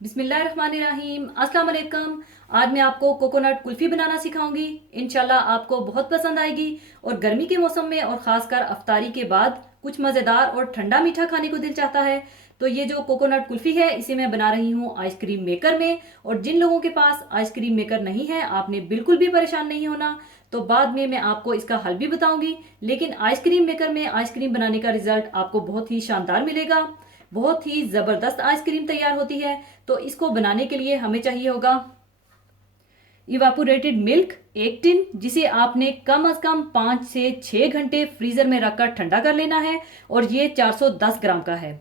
बिस्मिल्लाहिर्रहमानिर्रहीम। अस्सलाम वालेकुम। आज मैं आपको कोकोनट कुल्फ़ी बनाना सिखाऊंगी। इंशाल्लाह आपको बहुत पसंद आएगी और गर्मी के मौसम में और ख़ासकर अफ्तारी के बाद कुछ मज़ेदार और ठंडा मीठा खाने को दिल चाहता है। तो ये जो कोकोनट कुल्फ़ी है इसे मैं बना रही हूँ आइसक्रीम मेकर में। और जिन लोगों के पास आइसक्रीम मेकर नहीं है आपने बिल्कुल भी परेशान नहीं होना। तो बाद में मैं आपको इसका हल भी बताऊंगी। लेकिन आइसक्रीम मेकर में आइसक्रीम बनाने का रिजल्ट आपको बहुत ही शानदार मिलेगा। बहुत ही ज़बरदस्त आइसक्रीम तैयार होती है। तो इसको बनाने के लिए हमें चाहिए होगा इवापोरेटेड मिल्क 1 टिन, जिसे आपने कम से कम 5 से 6 घंटे फ्रीज़र में रखकर ठंडा कर लेना है और ये 410 ग्राम का है।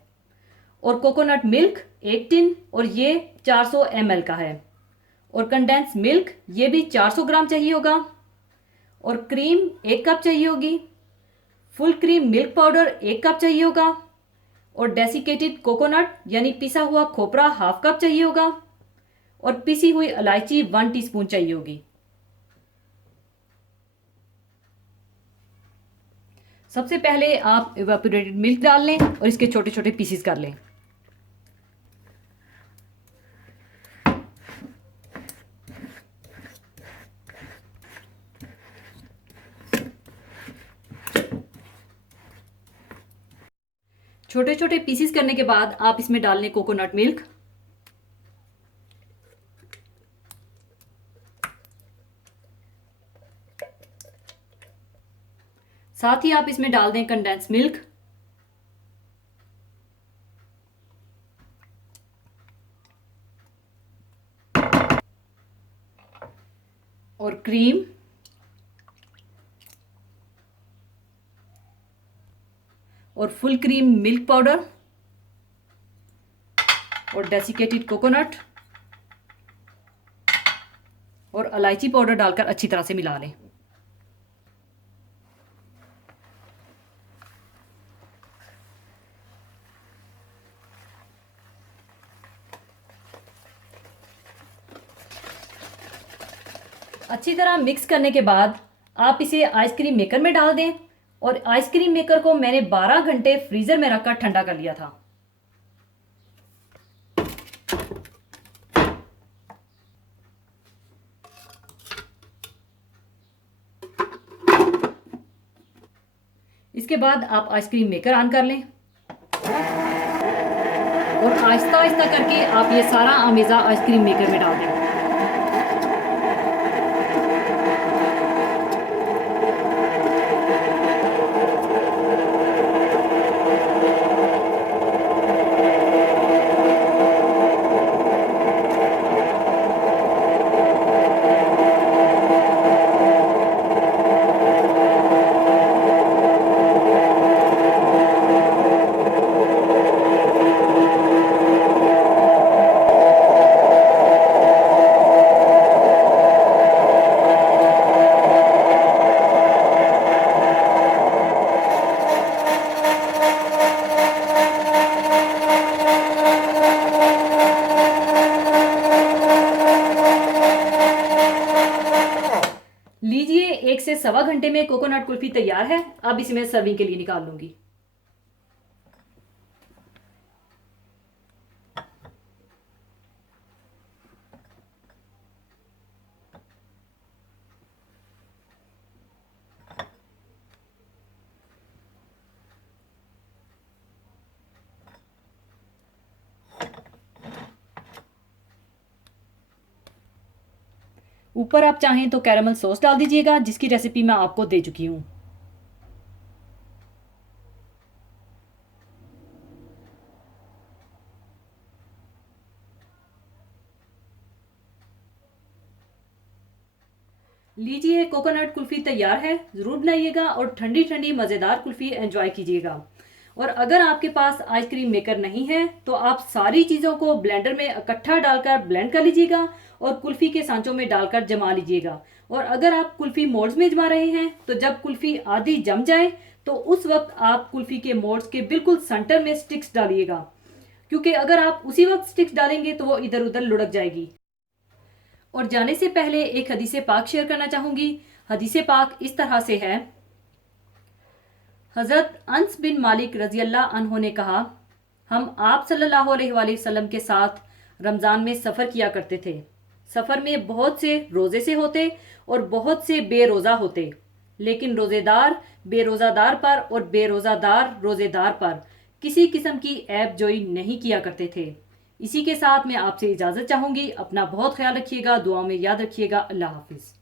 और कोकोनट मिल्क 1 टिन और ये 400 ml का है। और कंडेंस मिल्क ये भी 400 ग्राम चाहिए होगा। और क्रीम 1 कप चाहिए होगी। Full cream milk powder 1 cup चाहिए होगा। और डेसिकेटेड कोकोनट यानी पिसा हुआ खोपरा 1/2 कप चाहिए होगा। और पिसी हुई इलायची 1 टीस्पून चाहिए होगी। सबसे पहले आप इवेपोरेटेड मिल्क डाल लें और इसके छोटे छोटे पीसेस कर लें। छोटे छोटे पीसेस करने के बाद आप इसमें डाल लें कोकोनट मिल्क। साथ ही आप इसमें डाल दें कंडेंस मिल्क और क्रीम और फुल क्रीम मिल्क पाउडर और डेसिकेटेड कोकोनट और इलायची पाउडर डालकर अच्छी तरह से मिला लें। अच्छी तरह मिक्स करने के बाद आप इसे आइसक्रीम मेकर में डाल दें। और आइसक्रीम मेकर को मैंने 12 घंटे फ्रीज़र में रखकर ठंडा कर लिया था। इसके बाद आप आइसक्रीम मेकर ऑन कर लें और आहिस्ता आहिस्ता करके आप ये सारा आमेज़ा आइसक्रीम मेकर में डाल दें। लीजिए 1 से 1.25 घंटे में कोकोनट कुल्फी तैयार है। अब इसे मैं सर्विंग के लिए निकाल लूंगी। ऊपर आप चाहें तो कैरामल सॉस डाल दीजिएगा, जिसकी रेसिपी मैं आपको दे चुकी हूँ। लीजिए कोकोनट कुल्फ़ी तैयार है। ज़रूर बनाइएगा और ठंडी ठंडी मज़ेदार कुल्फ़ी एंजॉय कीजिएगा। और अगर आपके पास आइसक्रीम मेकर नहीं है तो आप सारी चीज़ों को ब्लेंडर में इकट्ठा डालकर ब्लेंड कर लीजिएगा और कुल्फ़ी के सांचों में डालकर जमा लीजिएगा। और अगर आप कुल्फ़ी मोड्स में जमा रहे हैं तो जब कुल्फ़ी आधी जम जाए तो उस वक्त आप कुल्फ़ी के मोड्स के बिल्कुल सेंटर में स्टिक्स डालिएगा, क्योंकि अगर आप उसी वक्त स्टिक्स डालेंगे तो वो इधर उधर लुढ़क जाएगी। और जाने से पहले एक हदीस पाक शेयर करना चाहूंगी। हदीस पाक इस तरह से है। हज़रत अनस बिन मालिक रजी अल्लाह अन्हो ने कहा, हम आप सल्लल्लाहु अलैहि वसल्लम के साथ रमज़ान में सफ़र किया करते थे। सफ़र में बहुत से रोज़े से होते और बहुत से बेरोज़ा होते, लेकिन रोज़ेदार बेरोज़ादार पर और बेरोज़ादार रोज़ेदार पर किसी किस्म की ऐब जोई नहीं किया करते थे। इसी के साथ मैं आपसे इजाज़त चाहूँगी। अपना बहुत ख्याल रखिएगा, दुआ में याद रखिएगा। अल्लाह हाफिज़।